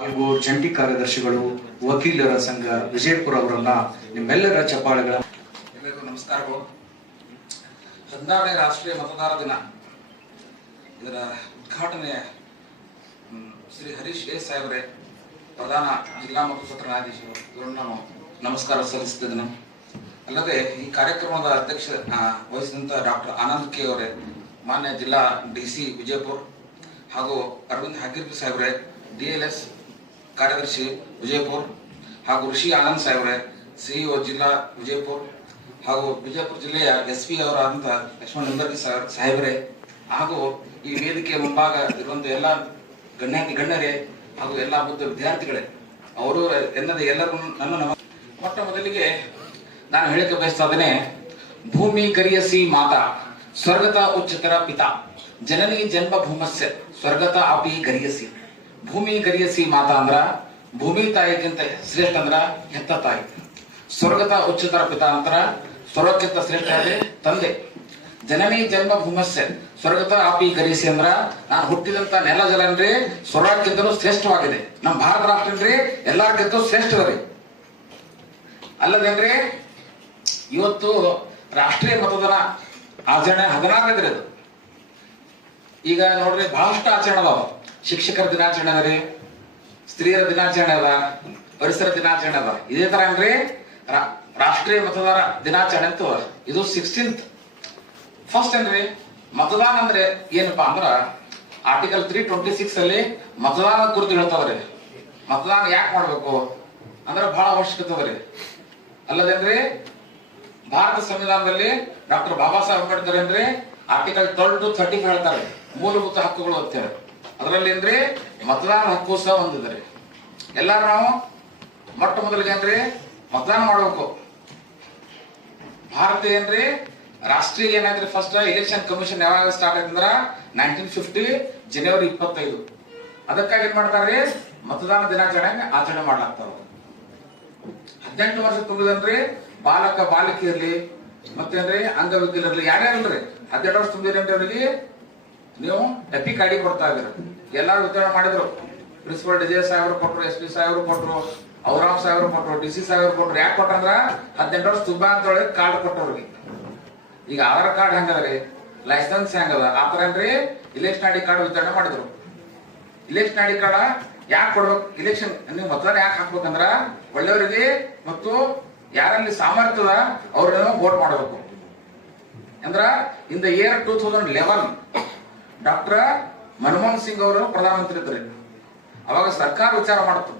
ಹಾಗೂ ಜಂಟಿ ಕಾರ್ಯದರ್ಶಿಗಳು, ವಕೀಲರ ಸಂಘ, ವಿಜಯಪುರ ಅವರನ್ನ ನಿಮ್ಮೆಲ್ಲರ ಚಪ್ಪಾಳೆಗಳ ಎಲ್ಲರಿಗೂ ನಮಸ್ಕಾರಗಳು ಹದಿನಾರನೇ ರಾಷ್ಟ್ರೀಯ ಮತದಾರ ದಿನ. ಇದರ ಉದ್ಘಾಟನೆ ಶ್ರೀ ಹರೀಶ್ ಎ ಸಾಹೇಬ್ರೆ, ಪ್ರಧಾನ ಜಿಲ್ಲಾ ಮತ್ತು ಸತ್ರ ನ್ಯಾಯಾಧೀಶರು ನಮಸ್ಕಾರ ಸಲ್ಲಿಸುತ್ತಿದ್ದೇನೆ. ಅಲ್ಲದೆ ಈ ಕಾರ್ಯಕ್ರಮದ ಅಧ್ಯಕ್ಷ ವಹಿಸಿದಂಥ ಡಾಕ್ಟರ್ ಆನಂದ್ ಕೆ ಅವರೇ, ಮಾನ್ಯ ಜಿಲ್ಲಾ ಡಿ ಸಿ ವಿಜಯಪುರ್ ಹಾಗೂ ಅರವಿಂದ್ ಹಾಕಿರ್ಕಿ ಸಾಹೇಬ್ರೆ, ಡಿ ಎಲ್ ಎಸ್ ಕಾರ್ಯದರ್ಶಿ ವಿಜಯಪುರ್ ಹಾಗೂ ಋಷಿ ಆನಂದ್ ಸಾಹೇಬ್ರೆ, ಸಿಇಒ ಜಿಲ್ಲಾ ವಿಜಯಪುರ್ ಹಾಗೂ ವಿಜಯಪುರ ಜಿಲ್ಲೆಯ ಎಸ್ ಪಿ ಅವರಾದಂಥ ಲಕ್ಷ್ಮಣ ನಿಂಬರ್ಗಿ ಸಾಹೇಬ್ರೆ ಹಾಗೂ ಈ ವೇದಿಕೆ ಮುಂಭಾಗ ಇರುವಂಥ ಎಲ್ಲ ಗಣ್ಯಾತಿ ಗಣ್ಯರೇ ಹಾಗೂ ಎಲ್ಲ ಬುದ್ಧ ವಿದ್ಯಾರ್ಥಿಗಳೇ, ಅವರು ಎನ್ನದೇ ಎಲ್ಲರೂ ನನ್ನ ನಮ ಮೊಟ್ಟ ಮೊದಲಿಗೆ ನಾನು ಹೇಳಕ್ಕೆ ಬಯಸ್ತಾದೇನೆ ಭೂಮಿ ಕರಿಯಸಿ ಮಾತಾ, ಸ್ವರ್ಗತ ಉಚ್ಚತರ ಪಿತಾ, ಜನನಿ ಜನ್ಮ ಭೂಮಸ್ಯ, ಸ್ವರ್ಗತ ಆಪಿ ಗರಿಯಸಿ ಭೂಮಿ ಗರಿಯಸಿ ಮಾತಾ ಅಂದ್ರ, ಭೂಮಿ ತಾಯಿಗಿಂತ ಶ್ರೇಷ್ಠ ಅಂದ್ರ ಹೆತ್ತ ತಾಯಿ. ಸ್ವರ್ಗದ ಉಚ್ಚತರ ಪಿತಾ ಅಂತರ, ಸ್ವರ್ಗಕ್ಕಿಂತ ಶ್ರೇಷ್ಠ ಅದೇ ತಂದೆ. ಜನನಿ ಜನ್ಮ ಭೂಮಸ್ಯ. ಸ್ವರ್ಗತ ಆಪಿ ಗರಿಸಿ ಅಂದ್ರ, ನಾನು ಹುಟ್ಟಿದಂತ ನೆಲ ಜಲನ್ರಿ, ಸ್ವರ್ಗಕ್ಕಿಂತಲೂ ಶ್ರೇಷ್ಠವಾಗಿದೆ. ನಮ್ಮ ಭಾರತ ರಾಷ್ಟ್ರ ಅಂದ್ರೆ ಎಲ್ಲಾರ್ಗಿಂತ ಶ್ರೇಷ್ಠವರಿ ಅಲ್ಲದೇನ್ರಿ? ಇವತ್ತು ರಾಷ್ಟ್ರೀಯ ಮತದಾನ ಆಚರಣೆ ಹದಿನಾರನೇದ್ರಿ ಅದು. ಈಗ ನೋಡ್ರಿ ಬಹಳಷ್ಟು ಆಚರಣೆ ಅದಾವ. ಶಿಕ್ಷಕರ ದಿನಾಚರಣೆ ಅದ ರೀ ಸ್ತ್ರೀಯರ ದಿನಾಚರಣೆ ಅದ ಪರಿಸರ ದಿನಾಚರಣೆ ಅದ ಇದೇ ತರ ಅಂದ್ರೆ ರಾಷ್ಟ್ರೀಯ ಮತದಾರ ದಿನಾಚರಣೆ ಅಂತ ಇದು ಸಿಕ್ಸ್ಟೀನ್ತ್ ಫಸ್ಟ್ ಏನ್ರಿ? ಮತದಾನ ಅಂದ್ರೆ ಏನಪ್ಪಾ ಅಂದ್ರ ಆರ್ಟಿಕಲ್ ತ್ರೀ ಟ್ವೆಂಟಿ ಸಿಕ್ಸ್ ಅಲ್ಲಿ ಮತದಾನ ಕುರಿತು ಹೇಳ್ತಾವ್ರಿ. ಮತದಾನ ಯಾಕೆ ಮಾಡ್ಬೇಕು? ಅಂದ್ರೆ ಬಹಳ ಅವಶ್ಯಕತೆ ಅದ ಅಲ್ಲದೇನ್ರಿ? ಭಾರತ ಸಂವಿಧಾನದಲ್ಲಿ ಡಾಕ್ಟರ್ ಬಾಬಾ ಸಾಹೇಬ್ ಅಂಬೇಡ್ಕರ್ ಅಂದ್ರೆ ಆರ್ಟಿಕಲ್ ಟ್ವೆಲ್ ಟು ಥರ್ಟಿ ಹೇಳ್ತಾರೆ. ಮೂಲಭೂತ ಹಕ್ಕುಗಳು ಅಂತ ಹೇಳಿ ಅದರಲ್ಲಿ ಏನ್ರಿ ಮತದಾನ ಹಕ್ಕು ಸಹ ಒಂದಿದೆ ಎಲ್ಲಾರು ನಾವು ಮೊಟ್ಟ ಮೊದಲಿಗೆ ಏನ್ರಿ ಮತದಾನ ಮಾಡಬೇಕು. ಭಾರತ ಏನ್ರಿ ರಾಷ್ಟ್ರೀಯ ಏನಾದ್ರೆ ಫಸ್ಟ್ ಎಲೆಕ್ಷನ್ ಕಮಿಷನ್ ಯಾವಾಗ ಸ್ಟಾರ್ಟ್ ಆಯ್ತಂದ್ರ ನೈನ್ಟೀನ್ ಫಿಫ್ಟಿ ಜನವರಿ ಇಪ್ಪತ್ತೈದು. ಅದಕ್ಕಾಗಿ ಏನ್ ಮಾಡ್ತಾರೆ ಮತದಾನ ದಿನಾಚರಣೆ ಆಚರಣೆ ಮಾಡ್ಲಾಗ್ತಾರ ಹದಿನೆಂಟು ವರ್ಷ ತುಂಬಿದನ್ರಿ ಬಾಲಕ ಬಾಲಕಿ ಇರ್ಲಿ ಮತ್ತೇನ್ರಿ ಅಂಗವಿಕಲರ್ಲಿ ಯಾರ್ಯಾರಲ್ರಿ ಹದಿನೆಂಟು ವರ್ಷ ತುಂಬಿದ್ರೇನ್ರಿ ಅವ್ರಿಗೆ ನೀವು ಎಪಿ ಕಾಡಿ ಕೊಡ್ತಾ ಇದ್ದೀರಿ. ಎಲ್ಲಾರು ಉದ್ಯೋಗ ಮಾಡಿದ್ರು. ಪ್ರಿನ್ಸಿಪಲ್ ಡಿ ಜೆ ಸಾಹೇಬ್ರು ಕೊಟ್ರು, ಎಸ್ ಪಿ ಸಾಹೇಬ್ರು ಕೊಟ್ರು ಔರಾಮ್ ಸಾಹೇಬ್ರು ಕೊಟ್ರು, ಡಿ ಸಿ ಸಾಹೇಬ್ರು ಕೊಟ್ರು. ಯಾಕೆ ಕೊಟ್ಟಂದ್ರ ಹದಿನೆಂಟು ವರ್ಷ ತುಂಬ ಅಂತ ಹೇಳಿ ಕಾರ್ಡ್ ಕೊಟ್ಟವ್ರಿಗೆ. ಈಗ ಆಧಾರ್ ಕಾರ್ಡ್ ಹೆಂಗದ್ರಿ? ಲೈಸೆನ್ಸ್ ಹೆಂಗದ? ಆ ತರ ಏನ್ರಿ? ಇಲೆಕ್ಷನ್ ಐಡಿ ಕಾರ್ಡ್ ವಿತರಣೆ ಮಾಡಿದ್ರು. ಇಲೆಕ್ಷನ್ ಐಡಿ ಕಾರ್ಡ್ ಯಾಕೆ ಕೊಡ್ಬೇಕು? ಇಲೆಕ್ಷನ್ ನೀವು ಮತದಾನ ಯಾಕೆ ಹಾಕ್ಬೇಕಂದ್ರ ಒಳ್ಳೆಯವರಿಗೆ ಮತ್ತು ಯಾರಲ್ಲಿ ಸಾಮರ್ಥ್ಯದ ಅವ್ರನ್ನ ವೋಟ್ ಮಾಡಬೇಕು. ಅಂದ್ರ in the year two thousand eleven doctor Manmohan Singh ಅವರು ಪ್ರಧಾನಮಂತ್ರಿ ಇದ್ರಿ ಅವಾಗ ಸರ್ಕಾರ ವಿಚಾರ ಮಾಡ್ತು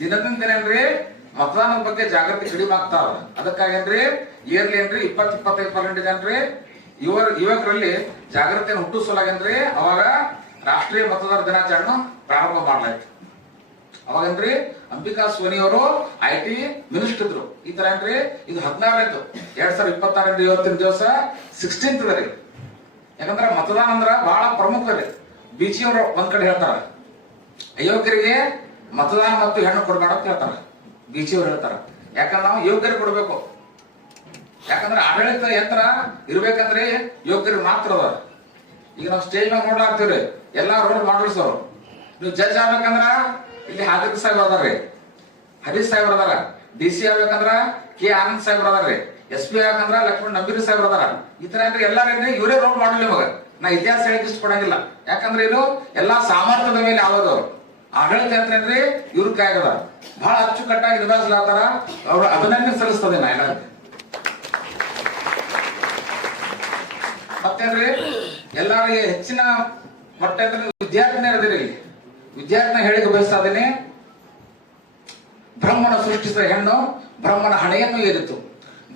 ದಿನದಿಂದ ದಿನ ಏನ್ರಿ, ಮತದಾನದ ಬಗ್ಗೆ ಜಾಗೃತಿ ಕಡಿಮೆ ಆಗ್ತಾವ ಅದಕ್ಕಾಗೇನ್ರಿ ಅದಕ್ಕಾಗಿ ಏನ್ರಿ ಇಯರ್ಲಿ ಏನ್ರಿ ಇಪ್ಪತ್ ಇಪ್ಪತ್ತೈದು ಪರ್ಸೆಂಟ್ ಏನ್ರಿ ಯುವ ಯುವಕರಲ್ಲಿ ಜಾಗೃತಿಯನ್ನು ಹುಟ್ಟಿಸಲಾಗೇನ್ರಿ ಅವಾಗ ರಾಷ್ಟ್ರೀಯ ಮತದಾರ ದಿನಾಚರಣೆ ಪ್ರಾರಂಭ ಮಾಡಲಾಯ್ತು. ಅವಾಗೇನ್ರಿ ಅಂಬಿಕಾ ಸೋನಿ ಅವರು ಐ ಟಿ ಮಿನಿಸ್ಟರ್ ಇದ್ರು. ಈ ತರ ಏನ್ರಿ, ಇದು ಹದಿನಾರನೇದು. ಎರಡ್ ಸಾವಿರದ ಇಪ್ಪತ್ತಾರರಿಂದ ಇವತ್ತಿನ ದಿವಸ ಸಿಕ್ಸ್ಟೀನ್ತ್ ರೀ. ಯಾಕಂದ್ರ ಮತದಾನ ಅಂದ್ರ ಬಹಳ ಪ್ರಮುಖ ರೀ ಬಿಜಿ ಅವರು ಒಂದ್ ಕಡೆ ಹೇಳ್ತಾರ ಅಯೋಗ್ಯರಿಗೆ ಮತದಾನ ಮತ್ತು ಹೆಣ್ಣು ಕೊಡಬೇಡ ಅಂತ ಹೇಳ್ತಾರ. ಬಿಜಿಯವರು ಹೇಳ್ತಾರ. ಯಾಕಂದ್ರೆ ನಾವು ಯೋಗ್ಯರಿಗೆ ಕೊಡ್ಬೇಕು. ಯಾಕಂದ್ರೆ ಆಡಳಿತ ಯಂತ್ರ ಇರ್ಬೇಕಂದ್ರೆ ಯೋಗ್ಯರು ಮಾತ್ರ ಅದ. ಈಗ ನಾವು ಸ್ಟೇಜ್ ಮೇಲೆ ನೋಡ್ಲಾಗ್ತೀವ್ರಿ ಎಲ್ಲಾ ರೋಲ್ ಮಾಡಲ್ಸ್ ಅವ್ರು. ನೀವು ಜಡ್ಜ್ ಆಗ್ಬೇಕಂದ್ರ ಇಲ್ಲಿ ಹಾದಿಕ್ ಸಾಹೇಬ್ ಅದಾರ್ರಿ. ಹರೀಶ್ ಸಾಹೇಬ್ರ ಅದಾರ. ಡಿ ಸಿ ಆಗ್ಬೇಕಂದ್ರ ಕೆ ಆನಂದ್ ಸಾಹೇಬ್ರ ಅದಾರ್ರಿ. ಎಸ್ ಪಿ ಆಗ್ಬೇಕಂದ್ರ ಲಕ್ಷ್ಮಣ್ ನಂಬೀರ್ ಸಾಹೇಬ್ರ ಅದಾರ. ಈ ತರ ಅಂದ್ರೆ ಎಲ್ಲಾರೇನ್ರಿ ಇವರೇ ರೋಲ್ ಮಾಡಲಿ ನಿಮಗ. ನಾ ಇತಿಹಾಸ ಹೇಳಕ್ ಇಷ್ಟಪಡಂಗಿಲ್ಲ. ಯಾಕಂದ್ರೆ ಇದು ಎಲ್ಲಾ ಸಾಮರ್ಥ್ಯದ ಮೇಲೆ ಯಾವ್ದು ಆಡಳಿತ ಯಂತ್ರ ಅಂದ್ರೆ ಇವ್ರ ಕಾಯಗದ ಬಹಳ ಅಚ್ಚುಕಟ್ಟಾಗಿ ನಿಭಾಯಿಸ್ಲಾತಾರ ಅವ್ರ ಅಭಿನಂದನೆ ಸಲ್ಲಿಸ್ತದೆ ನಾ ಎಲ್ಲ ಮತ್ತೇನ್ರಿ ಎಲ್ಲರಿಗೆ ಹೆಚ್ಚಿನ ಮಟ್ಟ ವಿದ್ಯಾರ್ಥಿನೇ ಇರದಿರಿ. ವಿದ್ಯಾರ್ಥಿನ ಹೇಳಿಕೆ ಬಯಸ್ತಾ ಇದ್ದೀನಿ. ಬ್ರಹ್ಮನ ಸೃಷ್ಟಿಸಿದ ಹೆಣ್ಣು ಬ್ರಹ್ಮನ ಹಣೆಯನ್ನು ಏರಿತು.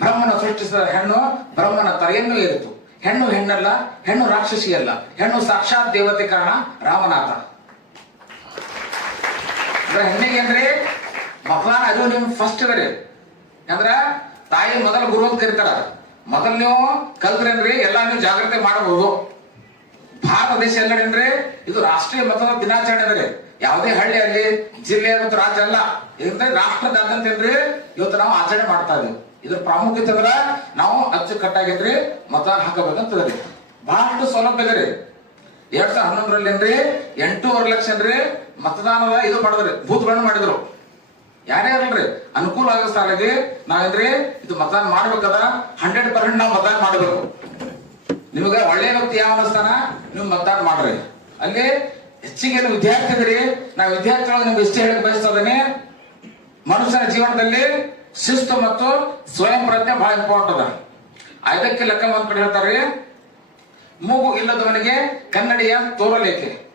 ಬ್ರಹ್ಮನ ಸೃಷ್ಟಿಸಿದ ಹೆಣ್ಣು ಬ್ರಹ್ಮನ ತಲೆಯನ್ನು ಏರಿತು. ಹೆಣ್ಣು ಹೆಣ್ಣಲ್ಲ, ಹೆಣ್ಣು ರಾಕ್ಷಸಿ ಅಲ್ಲ ಹೆಣ್ಣು ಸಾಕ್ಷಾತ್ ದೇವತೆ ಕಾರಣ ರಾಮನಾಥ. ಅಂದ್ರೆ ಹೆಣ್ಣಿಗೆ ಅಂದ್ರೆ ಭಗವಾನ್ ಅದು ನಿಮ್ ಫಸ್ಟ್ ರೀ ಅಂದ್ರ ತಾಯಿ ಮೊದಲ ಗುರು ಅಂತ ಕರೀತಾರ ಮೊದಲ ನೀವು ಕಲ್ತ್ರೇನ್ರಿ ಎಲ್ಲಾ ನೀವು ಜಾಗ್ರತೆ ಮಾಡಬಹುದು. ಭಾರತ ದೇಶ ಎಲ್ಲೆಡೆನ್ರಿ ಇದು ರಾಷ್ಟ್ರೀಯ ಮತದ ದಿನಾಚರಣೆ ಅಂದ್ರೆ. ಯಾವುದೇ ಹಳ್ಳಿ ಅಲ್ಲಿ ಜಿಲ್ಲೆ ಮತ್ತು ರಾಜ್ಯ ಅಲ್ಲ. ಏನಂದ್ರೆ ರಾಷ್ಟ್ರದಾದ್ಯಂತ ಏನ್ರಿ ಇವತ್ತು ನಾವು ಆಚರಣೆ ಮಾಡ್ತಾ ಇದೀವಿ ಇದ್ರ ಪ್ರಾಮುಖ್ಯತೆ ಅಂದ್ರ ನಾವು ಅಚ್ಚುಕಟ್ಟಾಗಿದ್ರಿ ಮತದಾನ ಹಾಕಬೇಕಂತ ಬಹಳಷ್ಟು ಸೌಲಭ್ಯ ರೀ ಎರಡ್ ಸಾವಿರದ ಹನ್ನೊಂದರಲ್ಲಿ ಏನ್ರಿ? ಎಂಟೂವರೆ ಲಕ್ಷ ಏನ್ರಿ ಮತದಾನದ ಇದು ಮಾಡಿದ್ರಿ ಬೂತ್ಗಳನ್ನ ಮಾಡಿದ್ರು. ಯಾರೇ ಇರಲ್ರಿ, ಅನುಕೂಲ ಆಗೋ ಸಾಲಿಗೆ ನಾವೇನ್ರಿ ಇದು ಮತದಾನ ಮಾಡ್ಬೇಕದ ಹಂಡ್ರೆಡ್ ಪರ್ಸೆಂಟ್ ನಾವು ಮತದಾನ ಮಾಡಬೇಕು. ನಿಮಗೆ ಒಳ್ಳೆಯ ವ್ಯಕ್ತಿ ಯಾವ ಅನಿಸ್ತಾನ? ನೀವು ಮತದಾನ ಮಾಡ್ರಿ. ಅಲ್ಲಿ ಹೆಚ್ಚಿಗೆ ವಿದ್ಯಾರ್ಥಿ ಇದ್ರಿ ನಾವು ವಿದ್ಯಾರ್ಥಿಗಳು ನಿಮ್ಗೆ ಇಷ್ಟ ಹೇಳಕ್ ಬಯಸ್ತದೇನೆ ಮನುಷ್ಯನ ಜೀವನದಲ್ಲಿ ಶಿಸ್ತು ಮತ್ತು ಸ್ವಯಂ ಪ್ರಜ್ಞೆ ಬಹಳ ಇಂಪಾರ್ಟೆಂಟ್ ಅದ. ಐದಕ್ಕೆ ಲೆಕ್ಕ ಒಂದ್ ಹೇಳ್ತಾರೆ ಮೂಗು ಇಲ್ಲದವನಿಗೆ ಕನ್ನಡಿಯ ತೋರಲೇಕೆ.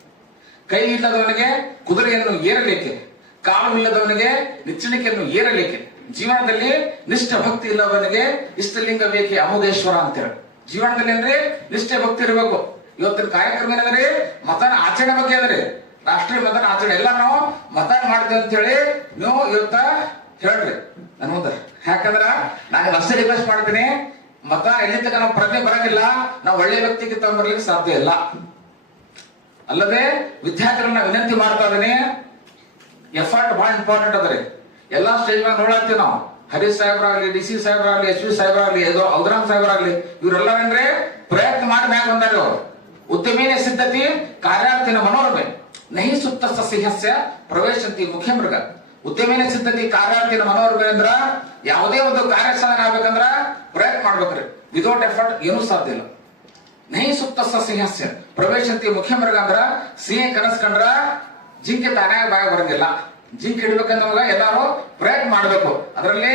ಕೈ ಇಲ್ಲದವನಿಗೆ ಕುದುರೆಯನ್ನು ಏರಲೇಕೆ. ಕಾಲು ಇಲ್ಲದವನಿಗೆ ನಿಚ್ಚಣಿಕೆಯನ್ನು ಏರಲೇಕೆ. ಜೀವನದಲ್ಲಿ ನಿಷ್ಠ ಭಕ್ತಿ ಇಲ್ಲದವನಿಗೆ ಇಷ್ಟಲಿಂಗ ಬೇಕೆ ಅಮೋದೇಶ್ವರ ಅಂತೇಳಿ. ಜೀವನದಲ್ಲಿ ಅಂದ್ರೆ ನಿಷ್ಠೆ ಭಕ್ತಿ ಇರಬೇಕು. ಇವತ್ತಿನ ಕಾರ್ಯಕ್ರಮ ಏನಂದ್ರೆ ಮತನ ಆಚರಣೆ ಬಗ್ಗೆ ಅಂದ್ರೆ ರಾಷ್ಟ್ರೀಯ ಮತನ ಆಚರಣೆ. ಎಲ್ಲ ನಾವು ಮತ ಮಾಡಿದ್ವಿ ಅಂತ ಹೇಳಿ ನೀವು ಇವತ್ತ ಹೇಳ್ರಿ ನಾನು ಯಾಕಂದ್ರ ನಾನು ಅಷ್ಟೇ ರಿಕ್ವೆಸ್ಟ್ ಮಾಡ್ತೀನಿ, ಮತ ಎಲ್ಲಿ ನಾವು ಪ್ರಜ್ಞೆ ಬರಂಗಿಲ್ಲ ನಾವು ಒಳ್ಳೆ ವ್ಯಕ್ತಿಗೆ ತಗೊಂಡ್ಬರ್ಲಿಕ್ಕೆ ಸಾಧ್ಯ ಇಲ್ಲ. ಅಲ್ಲದೆ ವಿದ್ಯಾರ್ಥಿಗಳನ್ನ ವಿನಂತಿ ಮಾಡ್ತಾ ಇದೀನಿ ಎಫರ್ಟ್ ಬಹಳ ಇಂಪಾರ್ಟೆಂಟ್ ಅದ್ರಿ. ಎಲ್ಲಾ ಸ್ಟೇಜ್ ಮ್ಯಾಗ ನೋಡತ್ತೀವಿ ನಾವು. ಹರೀಶ್ ಸಾಹೇಬ್ರಾಗ್ಲಿ, ಡಿ ಸಿ ಸಾಹೇಬ್ರಾಗ್ಲಿ ಎಸ್ ವಿ ಸಾಹೇಬ್ರಾಗ್ಲಿ ಇದು ಔದ್ರಾಮ್ ಸಾಹೇಬ್ರಾಗ್ಲಿ ಇವರೆಲ್ಲ ಏನ್ರಿ ಪ್ರಯತ್ನ ಮಾಡಿ ಮ್ಯಾಗ ಬಂದಾರ ಇವ್ರು. ಸಿದ್ಧತಿ ಸಿದ್ಧತೆ, ಕಾರ್ಯಾರ್ಥಿನ ಮನೋರಮೆ. ನಹಿ ಸುತ್ತ ಸಸ್ಯಸ್ಯ ಪ್ರವೇಶಂತಿ ಮುಖ್ಯ ಮೃಗ ಉದ್ಯಮಿನ ಸಿದ್ಧತೆ ಕಾರ್ಯಾರ್ಥಿನ ಮನೋರಮೆ ಅಂದ್ರ ಯಾವುದೇ ಒಂದು ಕಾರ್ಯಾಚರಣೆ ಆಗ್ಬೇಕಂದ್ರ ಪ್ರಯತ್ನ ಮಾಡ್ಬೇಕ್ರಿ. ವಿದೌಟ್ ಎಫರ್ಟ್ ಏನೂ ಸಾಧ್ಯ ಇಲ್ಲ. ನೈ ಸುಪ್ತ ಸಿಂಹಸ್ಯ. ಪ್ರವೇಶಂತಿ ಮುಖ್ಯ ಮೃಗ ಅಂದ್ರ ಸಿಂಹ ಕನಸ್ಕಂಡ್ರ ಜಿಂಕೆ ತಾನೇ ಬಾಯ ಬರೋದಿಲ್ಲ ಜಿಂಕೆ ಇಡ್ಬೇಕಂದ್ರೆ ಎಲ್ಲಾರು ಪ್ರಯತ್ನ ಮಾಡ್ಬೇಕು. ಅದರಲ್ಲಿ